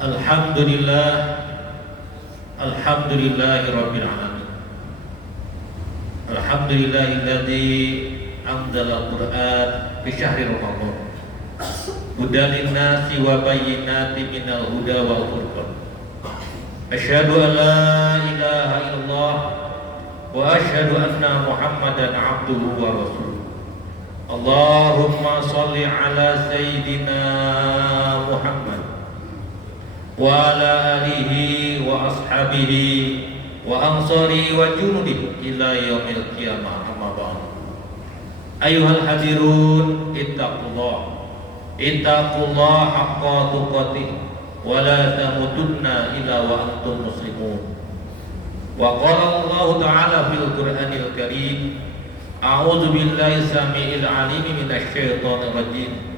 Alhamdulillah, Alhamdulillahirabbil alamin. Alhamdulillahilladzi anzala al-Qur'an fi syahri Ramadan. Hudan lin-nasi wa bayyinatin minal huda wal furqan. Asyhadu an la ilaha illallah wa asyhadu anna Muhammadan abduhu wa rasuluh. Allahumma shalli ala sayyidina Muhammad wa ala alihi wa ashabihi wa ansari wa junudihi ila yaumil qiyamah, amma ba'd. Ayuhal hadirun, ittaqullah haqqa tuqatih wa la tamutunna illa wa antum muslimun. Wa qala Allah ta'ala fil Qur'anil Karim, a'udzu billahi samiil 'alim minasy syaithanir rajim.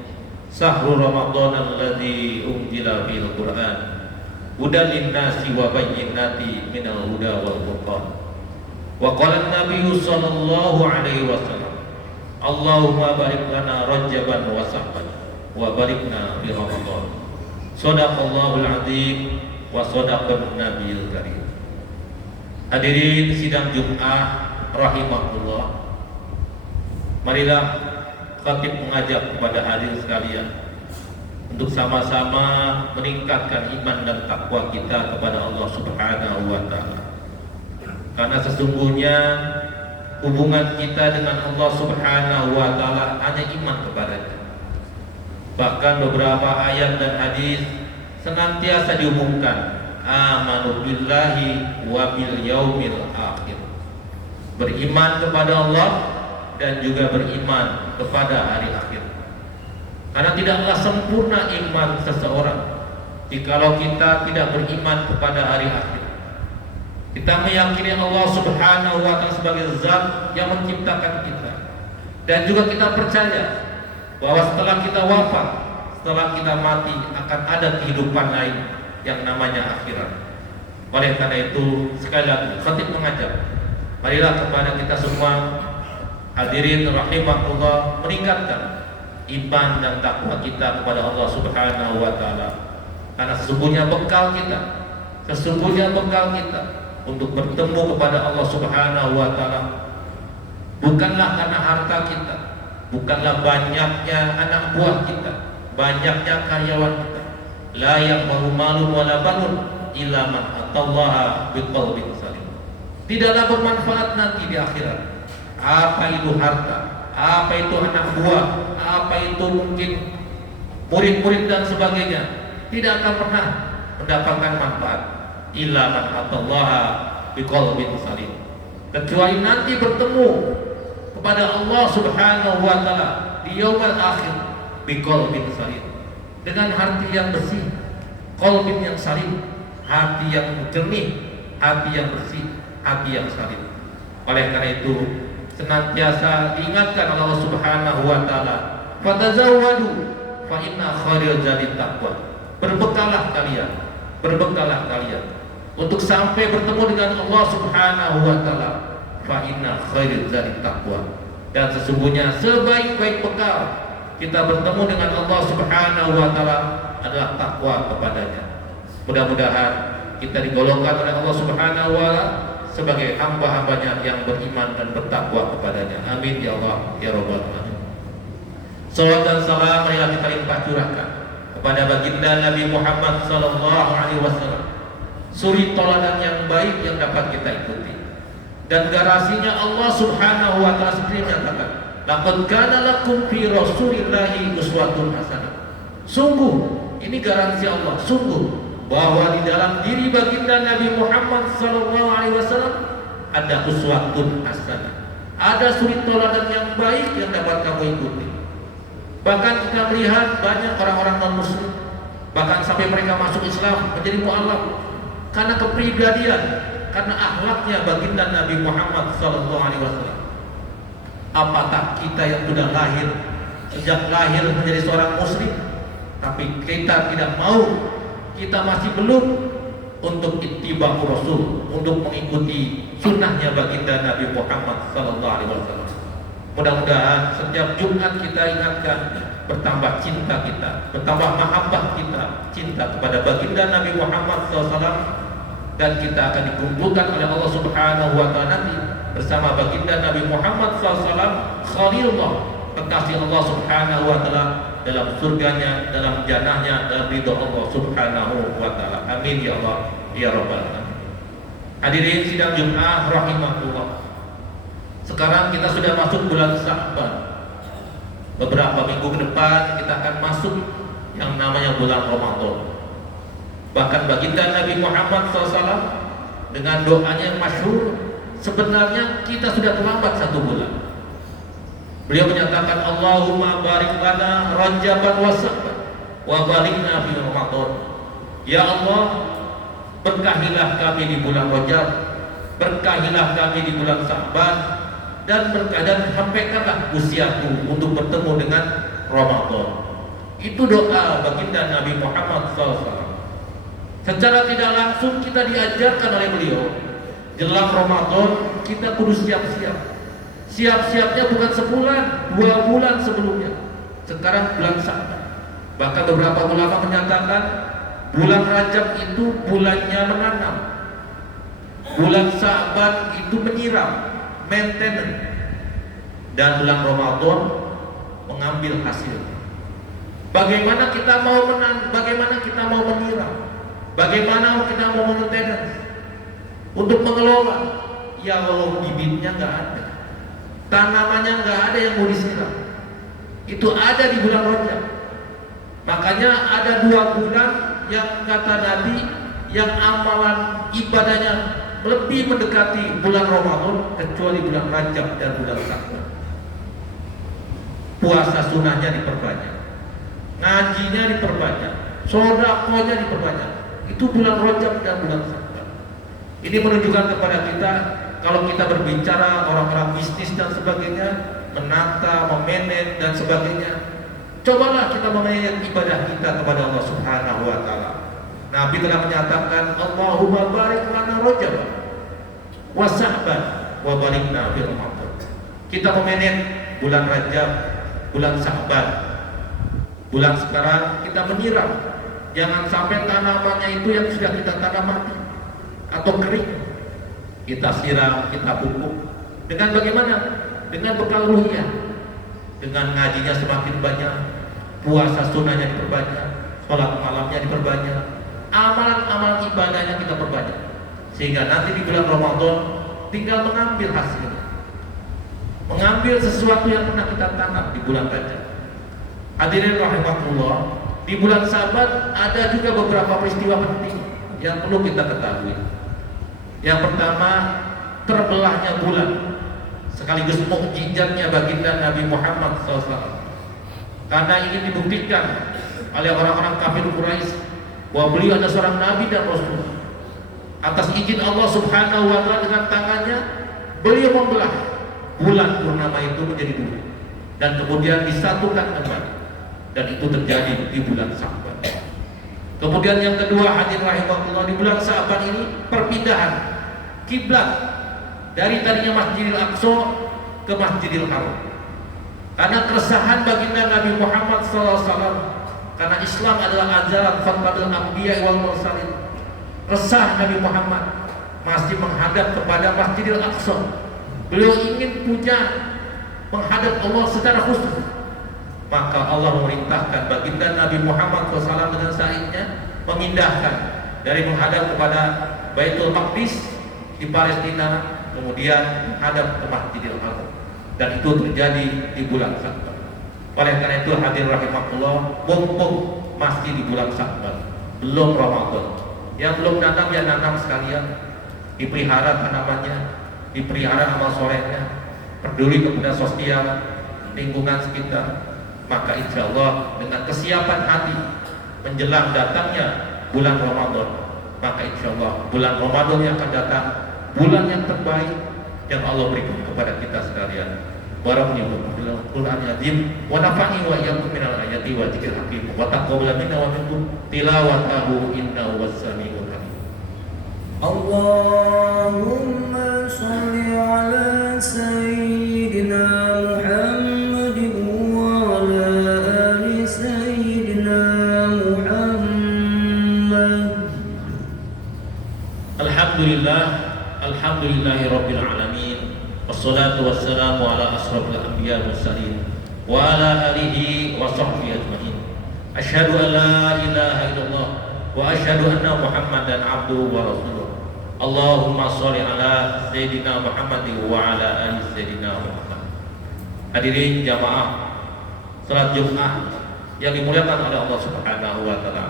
Sahru Ramadan alladzi unzila fil Qur'an hudan lin-nasi wa bayyinatin minal huda wal furqan. Wa qala an-nabiy sallallahu alaihi wasallam, Allahumma barik lana Rajaban wa Sa'ban wa barikna fi Ramadan. Shadaqallahul azim wa shadaqan nabiyil karim. Hadirin sidang Jumat rahimahullah, marilah khatib mengajak kepada hadirin sekalian untuk sama-sama meningkatkan iman dan takwa kita kepada Allah Subhanahu wa taala. Karena sesungguhnya hubungan kita dengan Allah Subhanahu wa taala hanya iman kepadanya. Bahkan beberapa ayat dan hadis senantiasa diumumkan, amanu billahi wa bil yaumil akhir. Beriman kepada Allah dan juga beriman kepada hari akhir. Karena tidaklah sempurna iman seseorang jikalau kita tidak beriman kepada hari akhir. Kita meyakini Allah Subhanahu wa taala sebagai zat yang menciptakan kita, dan juga kita percaya bahwa setelah kita wafat, setelah kita mati, akan ada kehidupan lain yang namanya akhirat. Oleh karena itu, sekali lagi khatib mengajak, marilah kepada kita semua hadirin rahimahullah meningkatkan iman dan takwa kita kepada Allah Subhanahu wa taala. Karena sesungguhnya bekal kita untuk bertemu kepada Allah Subhanahu wa taala bukanlah karena harta kita, bukanlah banyaknya anak buah kita, banyaknya karyawan kita. La yaqbalu malun wala banun illa man atallaha biqalbin salim. Tidaklah bermanfaat nanti di akhirat apa itu harta, apa itu anak buah, apa itu mungkin murid-murid dan sebagainya, tidak akan pernah mendapatkan manfaat illa man atallaha biqalbin salim, kecuali nanti bertemu kepada Allah Subhanahu wa taala di yaumil akhir biqalbin salim, dengan hati yang bersih, qalbin yang salim, hati yang jernih, hati yang bersih, hati yang salim. Oleh karena itu senantiasa diingatkan Allah Subhanahu wa taala, fatazawwadu fa inna khairal zadi taqwa. Berbekalah kalian untuk sampai bertemu dengan Allah Subhanahu wa taala, fa inna khairal zadi taqwa. Dan sesungguhnya sebaik-baik bekal kita bertemu dengan Allah Subhanahu wa taala adalah takwa kepadanya. Mudah-mudahan kita digolongkan oleh Allah Subhanahu wa taala sebagai hamba-hambanya yang beriman dan bertakwa kepadanya. Amin ya Allah ya Rabbal alamin. Salawat dan salam marilah kita limpah curahkan kepada baginda Nabi Muhammad sallallahu alaihi wasallam, suri toladan yang baik yang dapat kita ikuti. Dan garasinya Allah Subhanahu wa taala seperti menyatakan, laqad kana lakum fi rasulillahi uswatun hasanah. Sungguh, ini garansi Allah, sungguh bahwa di dalam diri baginda Nabi Muhammad SAW ada uswatun hasanah, ada suri toladan yang baik yang dapat kamu ikuti. Bahkan kita melihat banyak orang-orang non-muslim, bahkan sampai mereka masuk Islam menjadi mu'alaf karena kepribadian, karena akhlaknya baginda Nabi Muhammad SAW. Apakah kita yang sudah lahir, sejak lahir menjadi seorang muslim, tapi kita tidak mau, kita masih belum untuk ittiba Rasul, untuk mengikuti sunnahnya baginda Nabi Muhammad SAW. Mudah-mudahan setiap Jumat kita ingatkan bertambah cinta kita, bertambah mahabbah kita, cinta kepada baginda Nabi Muhammad SAW, dan kita akan dikumpulkan oleh Allah Subhanahu wa Ta'ala nanti bersama baginda Nabi Muhammad SAW, Khalilullah, kekasih Allah Subhanahu wa Ta'ala, dalam surganya, dalam jannahnya, dalam ridho Allah Subhanahu wa Ta'ala. Amin ya Allah ya Rabbal Alamin. Hadirin sidang Jumat rahimahullah. Sekarang kita sudah masuk bulan Sya'ban. Beberapa minggu ke depan kita akan masuk yang namanya bulan Ramadan. Bahkan baginda Nabi Muhammad SAW dengan doanya yang masyhur, sebenarnya kita sudah terlambat 1 bulan. Beliau menyatakan, Allahumma barik lana Rajaban wa Sya'ban wa balikna fi Ramadan. Ya Allah, berkahilah kami di bulan Rajab, berkahilah kami di bulan Sya'ban, dan sampaikanlah usiaku untuk bertemu dengan Ramadan. Itu doa baginda Nabi Muhammad SAW. Secara tidak langsung kita diajarkan oleh beliau, jelang Ramadan kita kudu siap-siap. Siap-siapnya bukan sebulan, 2 bulan sebelumnya. Sekarang bulan Sya'ban. Bahkan beberapa ulama menyatakan bulan Rajab itu bulannya menanam, bulan Sya'ban itu menyiram, maintenance, dan bulan Ramadan mengambil hasil. Bagaimana kita mau bagaimana kita mau menyiram, bagaimana kita mau maintenance untuk mengelola? Ya Allah, bibitnya nggak ada, tanamannya nggak ada yang mau disiram. Itu ada di bulan Rajab. Makanya ada 2 bulan yang kata Nabi yang amalan ibadahnya lebih mendekati bulan Ramadan kecuali bulan Rajab dan bulan Sya'ban. Puasa sunnahnya diperbanyak, ngajinya diperbanyak, sedekahnya diperbanyak. Itu bulan Rajab dan bulan Sya'ban. Ini menunjukkan kepada kita, kalau kita berbicara orang-orang bisnis dan sebagainya, menata, memanen dan sebagainya, cobalah kita memanage ibadah kita kepada Allah Subhanahu wa Ta'ala. Nabi telah menyatakan, Allahumma barik lana Rajab wa Sya'ban wa balikna fi Ramadan. Kita memanage bulan Rajab, bulan Sya'ban. Bulan sekarang kita menyiram. Jangan sampai tanamannya itu yang sudah kita tanam mati atau kering, kita siram, kita pupuk. Dengan bagaimana? Dengan bekal ruhiyah, dengan ngajinya semakin banyak, puasa sunnahnya diperbanyak, sholat malamnya diperbanyak, amalan-amalan ibadahnya kita perbanyak, sehingga nanti di bulan Ramadan tinggal mengambil hasilnya, mengambil sesuatu yang pernah kita tanam di bulan Rajab. Hadirin rahimahullah, di bulan Sya'ban ada juga beberapa peristiwa penting yang perlu kita ketahui. Yang pertama, terbelahnya bulan, sekaligus mukjizatnya baginda Nabi Muhammad SAW. Karena ingin dibuktikan oleh orang-orang kafir Quraisy bahwa beliau adalah seorang nabi dan rasul. Atas izin Allah Subhanahu wa Ta'ala, dengan tangannya beliau membelah bulan purnama itu menjadi 2 dan kemudian disatukan kembali, dan itu terjadi di bulan Sya'ban. Kemudian yang kedua, hadirin rahimahullah, di bulan Sya'ban ini perpindahan kiblat dari tadinya Masjidil Aqsa ke Masjidil Haram. Karena keresahan baginda Nabi Muhammad SAW, karena Islam adalah ajaran fathul anbiya wal mursalin. Resah Nabi Muhammad masih menghadap kepada Masjidil Aqsa. Beliau ingin punya menghadap Allah secara khusus. Maka Allah memerintahkan baginda Nabi Muhammad SAW dengan sa'inya memindahkan dari menghadap kepada Baitul Maqdis di Palestina, kemudian menghadap ke Masjidil Haram, dan itu terjadi di bulan Sya'ban. Oleh karena itu hadirin rahimahullah, mumpung masih di bulan Sya'ban, belum Ramadan, yang belum nanam ya nanam sekalian, dipelihara tanamannya, dipelihara amal solehnya, peduli kepada sosial, lingkungan sekitar. Maka insya Allah dengan kesiapan hati menjelang datangnya bulan Ramadan, maka insya Allah bulan Ramadan yang akan datang, bulan yang terbaik yang Allah berikan kepada kita sekalian. Barakallahu fil Qur'anil azim wa nafa'ani wa iyyakum minal ayati wa dzikril hakim wa taqabbal minna wa minkum tilawatahu innahu was-sami'ul alim. Allahumma shalli ala sayyidina Muhammadin wa ala Alhamdulillah, alhamdulillahi rabbil alamin. Wassalatu wassalamu ala asrofil anbiya mursalin wa ala alihi wa sahbihi ajma'in. Asyhadu an la ilaha illallah wa asyhadu anna Muhammadan abduhu wa rasuluh. Allahumma sholli ala sayyidina Muhammad wa ala ali sayyidina Muhammad. Hadirin jamaah salat Jumat yang dimuliakan oleh Allah Subhanahu wa taala.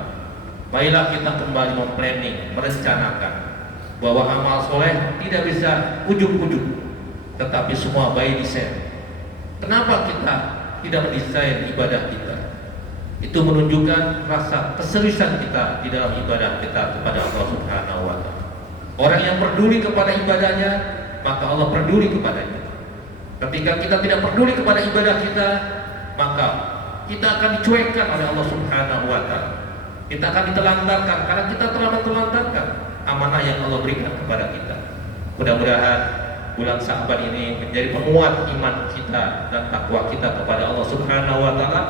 Marilah kita kembali memplanning, merencanakan bahwa amal soleh tidak bisa ujug-ujug, tetapi semua by design. Kenapa kita tidak mendesain ibadah kita? Itu menunjukkan rasa keseriusan kita di dalam ibadah kita kepada Allah Subhanahu wa taala. Orang yang peduli kepada ibadahnya, maka Allah peduli kepadanya. Ketika kita tidak peduli kepada ibadah kita, maka kita akan dicuekkan oleh Allah Subhanahu wa taala. Kita akan ditelantarkan karena kita telah menelantarkan amanah yang Allah berikan kepada kita. Mudah-mudahan bulan Sya'ban ini menjadi penguat iman kita dan takwa kita kepada Allah Subhanahu wa taala.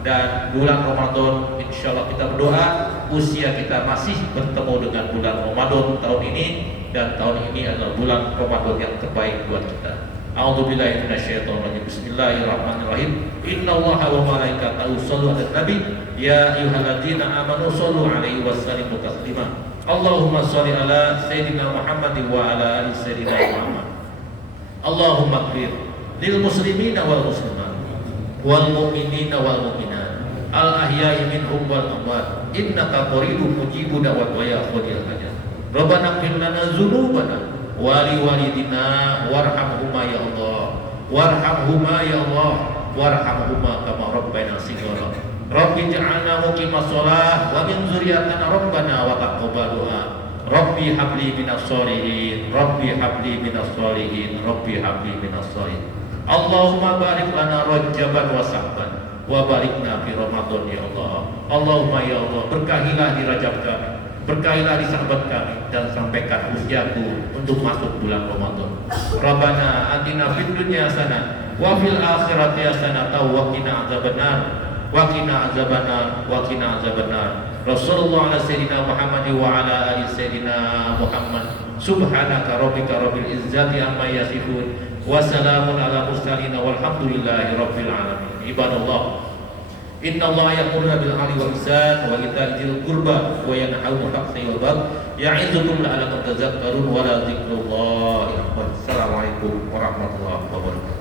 Dan bulan Ramadan, insyaallah kita berdoa usia kita masih bertemu dengan bulan Ramadan tahun ini, dan tahun ini adalah bulan Ramadan yang terbaik buat kita. A'udzubillahi minasyaitonirrajim. Bismillahirrahmanirrahim. Innallaha wa malaikatahu yusholluna 'alan nabi ya ayyuhalladzina amanu shollu 'alaihi wa sallimu taslima. Allahumma sholli ala sayyidina Muhammad wa ala ali sayyidina Muhammad. Allahumma ighfir lil muslimina wal muslimat wal mu'minina wal mu'minat al ahya'i minhum wal amwat innaka qaribun mujibud da'wat wa ya qadil hajat. Rabbana ighfir lana dzunubana wa li walidina warhamhuma ya Allah, warhamhuma ya Allah, warhamhuma kama rabbayana shighara. Rabbi ij'alna muqimas shalah wa min dzurriyyatina rabbana wa taqabbal du'a. Rabbi habli minas sholihin, Rabbi habli minas sholihin, Rabbi habli minas sholihin. Allahumma barik lana Rajaban wa Sa'ban wa barikna fi Ramadan ya Allah. Allahumma ya Allah, berkahilah di Rajab kami, berkahilah di Sa'ban kami, dan sampaikan usiaku untuk masuk bulan Ramadan. Rabbana atina fid dunya hasanah wa fil akhirati hasanah wa qina adzabannar wa qina adzabannar wa qina adzabannar. Rasulullah ala sayyidina Muhammad wa ala ali sayyidina Muhammad. Subhanaka rabbika rabbil izzati amma yasifun wa salamun ala mursalin walhamdulillahi rabbil alamin. Ibadallah, innallaha ya'muru bil 'adli wal ihsan wa ita'i dzil qurba wa yanhauna 'anil fahsya'i wal munkar ya'izukum la'allakum tadhakkarun wa la dzikrullahi akbar. Assalamualaikum warahmatullahi wabarakatuh.